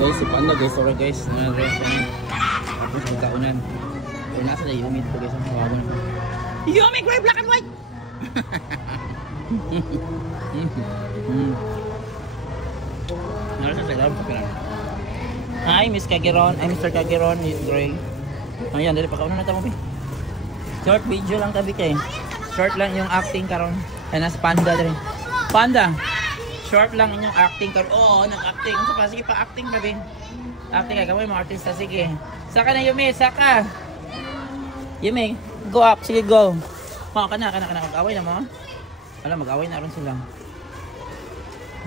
Guys, si Panda guys, sorry guys. Tapos magkaunan. Kung nasa na Yumi ito guys, ang kawawan. Yumi, gray, black and white! Nara sa loob sa pinan. Hi, Miss Kagiron. Ay, Mr. Kagiron. He's gray. Ayan, dali pa kaunan na tayo mo. Short video lang tabi kay. Short lang yung acting karon. Ay, nasa Panda dali. Panda! Short lang inyong acting karon. Oo, nag-acting. Sige pa, acting pa din. Acting ka, gawin mga artista. Sige. Saka na, Yumi. Saka. Yumi, go up. Sige, go. Kana. Mag-away na mo. Wala, mag-away na rin sila.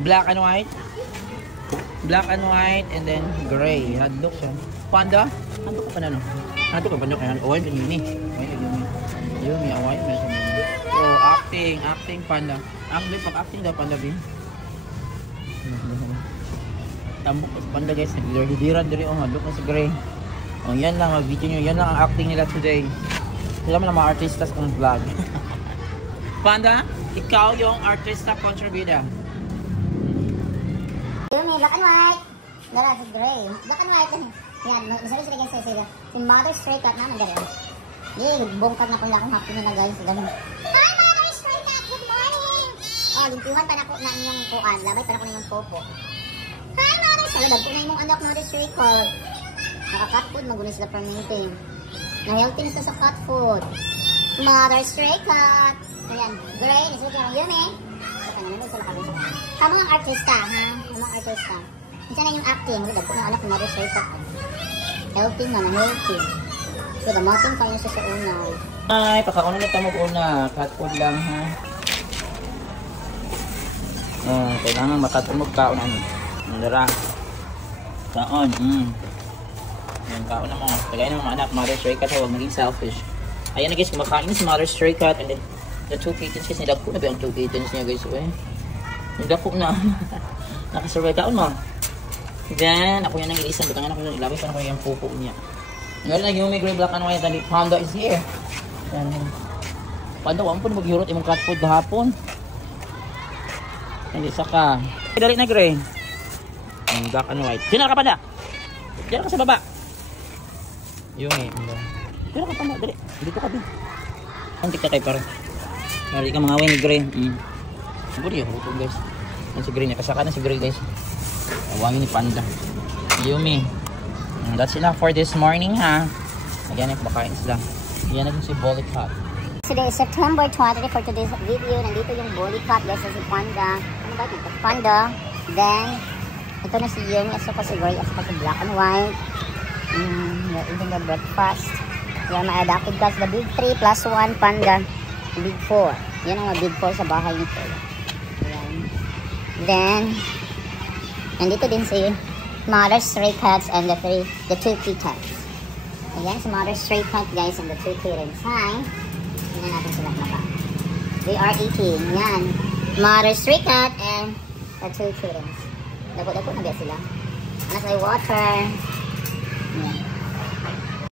Black and white. Black and white and then gray. Hadlock siya. Panda? Hadlock ka pa na no? Hadlock ka pa na. Away din Yumi. Yumi, away. Oh, acting, Panda. Ang pag-acting daw, Panda bin. Tambok sa Panda guys. Hidiran diri. Oh, hadlock na si gray. Oh, yan lang. Mag-video nyo. Yan lang ang acting nila today. Sila mo na mga artista sa kong vlog. Panda, ikaw yung artista contributor. Yumi, black and white. Dara, si gray. Black and white. Yan, nasabi sila guys sila. Si Mother Stray Cat naman gano'n. Bongkag na pala akong happy na guys. Ganun. Hi, Mother Stray Cat! Good morning! Oh, limpiwan pa na po na inyong puan. Labay pa na po na inyong popo. Hi, Mother Stray Cat! Dalag po na imong anak, Mother Stray Cat. Naka-cat food, magunin sila permanente. Na-healthy na sila sa cat food. Mother Stray Cat. Ayan, gray. Nasa yung Yumi. Saka naman sila kami sa kanya. Tama ang artista, ha? Tama ang artista. Isa na yung acting. Dalag po na anak, Mother Stray Cat. Healthy na, na-healthy. So, gamatin kayo sa unaw. Ay, pagkakauna na tayo mag-una. Cat food lang, ha? Kailangan makatumog kaon ano. Nandara. Kaon, Yung kaon na mga. Tagay na mga anak, Mother Stray Cat. Huwag maging selfish. Ayan na guys, kumakain na si Mother Stray Cat. And then, the two kittens guys. Nilagpo na ba yung two kittens niya guys? Nilagpo na. Nakasurvive kaon mo. Then, ako yan ang ilisan. Butangan ako yung ilabay pa na ko yung pupo niya. Ngayon na yung may gray, black and white. And Panda is here. Yan. Panda, wala po na mag-hurot yung cat food hapon. Hindi, saka. Dali na gray. Black and white. Diyan ka, Panda. Diyan ka sa baba. Yung diyan ka, Panda. Dali. Dito ka din. Antik ka tayo parang. Dali ka mga ni gray. Siguro yung hutog guys. Yan si gray. Nakasaka na si gray guys. Awangin ni Panda. Yumi. That's enough for this morning ha. Again, kumakain sila. Yan na din si Bolly Cat. Today is September 20 for today's video. Nandito yung Bolly Cat guys. Si Panda. Ano ba ito? Panda. Then, ito na si Yumi. At saka si Gray. At saka si Black and White. You're eating the breakfast. Yan, may adopted cats. The big 3 plus 1 Panda. Big 4. Yan ang mga big 4 sa bahay nito. Yan. Then, nandito din si Mother Stray Cats and the two kittens. Ayan, si Mother Stray Cat guys and the two kittens. Hi! Tingnan natin sila maka. They are eating. Yan. Mother Stray Cat and the two kittens. Dako-dako na ba sila? Anak may water. Yan.